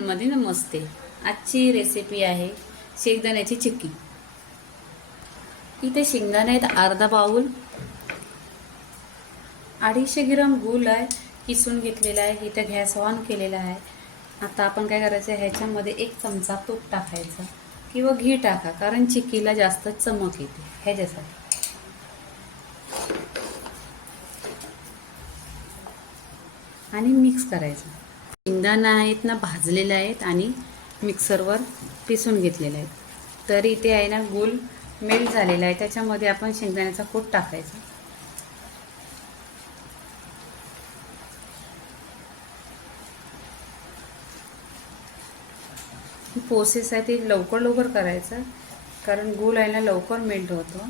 मध्ये नमस्ते. आजची रेसिपी आहे शेंगदाण्याची चिक्की. इथे शेंगदाणे आहेत अर्धा बाऊल. अडीचशे ग्राम गुल आहे किसून घेतलेला आहे इथे गॅस ऑन केलेला आहे. आता आपण काय करायचं ह्याच्यामध्ये एक चमचा तूप टाकायचा. किंवा घी टाका कारण चिक्कीला जास्त चमक येते ह्याच्यासाठी. आणि मिक्स करायचं. शेंगदाणा आहेत ना भाजलेले आहेत आणि मिक्सरवर पिसून घेतलेले आहेत. तर इथे आहे ना गूळ मेल्ट झालेला आहे. त्याच्यामध्ये आपण शेंगदाण्याचा कूट टाकायचा. प्रोसेस आहे ती लवकर लवकर करायचं कारण गूळ आहे ना लवकर मेल्ट होतो.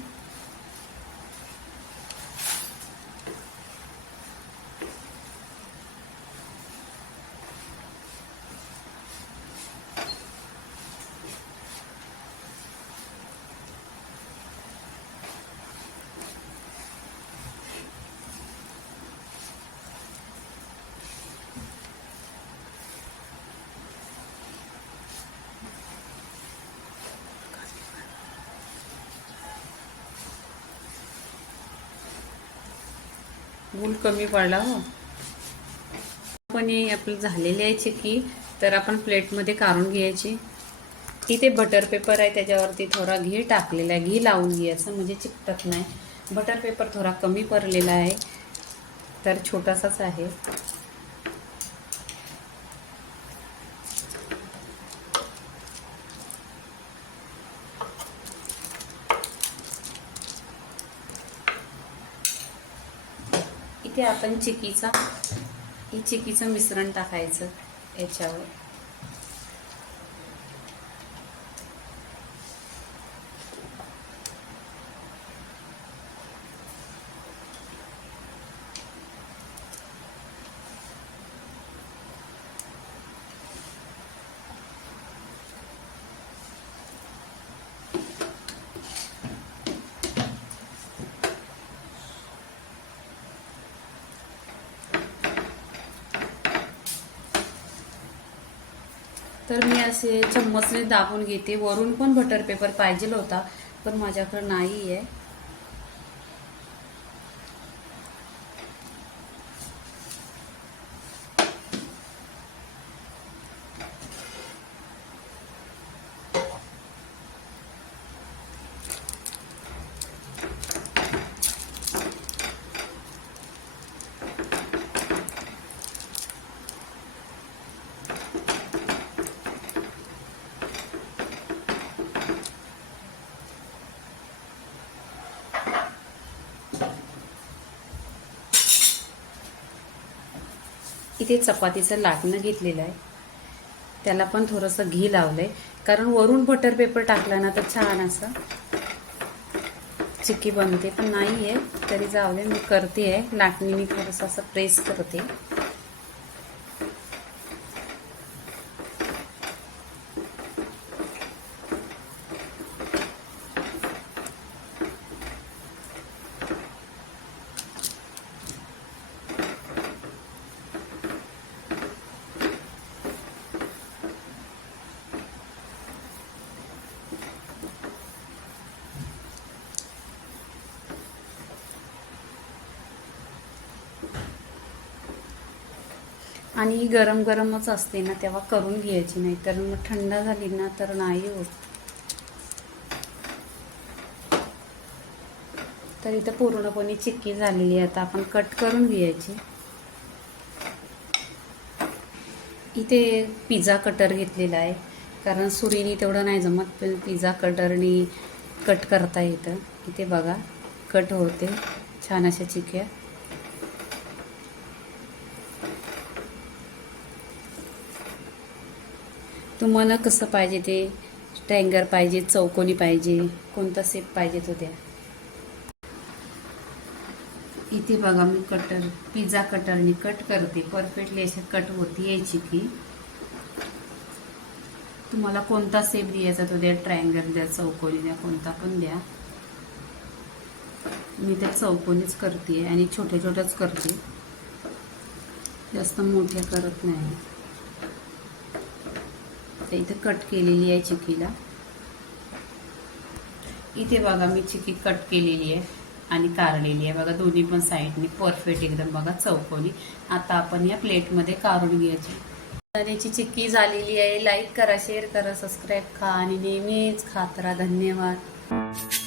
गुल कमी पडला हो. पण हे आपलं झालेली आहे चिकी तर आपण प्लेटमध्ये काढून घ्यायची. इथे बटर पेपर आहे त्याच्यावरती थोडा घी टाकलेला आहे. घी लावून घ्यायचं म्हणजे चिकटत नाही. बटर पेपर थोडा कमी पडलेला आहे तर छोटासाच आहे. इथे आपण चिकीचा ही चिकीचं मिश्रण टाकायचं याच्यावर. तर मी असे चम्मचने दाबून घेते. वरून पण बटर पेपर पाहिजे होता पण माझ्याकडे नाही आहे इथे चपातीचं लाटणं घेतलेलं आहे. त्याला पण थोडंसं घी लावलं आहे कारण वरून बटर पेपर टाकला ना तर छान असं चिक्की बनते. पण नाही आहे तरी जाऊ दे मी करते आहे लाटणीने थोडंसं असं प्रेस करते. आणि गरम गरमच असते ना तेव्हा करून घ्यायची नाही. तर मग थंड झाली ना तर नाही होत. तर इथं पूर्णपणे चिक्की झालेली आहे. आता आपण कट करून घ्यायची. इथे पिझ्झा कटर घेतलेला आहे. कारण सुरीनी तेवढं नाही जमत पण पिझ्झा कटरनी कट करता येतं. इथे बघा कट होते. छान अशा चिक्क्या. तुम्हाला कसं पाहिजे ते? ट्रँगर पाहिजे चौकोनी पाहिजे कोणता सेप पाहिजे तो द्या. इथे बघा मी कटर पिझ्झा कटरनी कट करते. परफेक्टली अशा कट होती यायची की तुम्हाला कोणता सेप द्यायचा तो द्या. ट्रायंगल द्या चौकोनी द्या कोणता पण द्या. मी त्या चौकोनीच करते आणि छोट्या छोट्याच करते. जास्त मोठ्या करत नाही. तर इथे कट केलेली आहे चिकीला इथे बघा मी चिकी कट केलेली आहे आणि कारलेली आहे. बघा दोन्ही पण साईडनी परफेक्ट एकदम बघा चौकोनी. आता आपण या प्लेटमध्ये काढून घ्यायची. तर याची चिक्की झालेली आहे. लाईक करा शेअर करा सबस्क्राईब खा आणि नेहमीच खात राहा. धन्यवाद.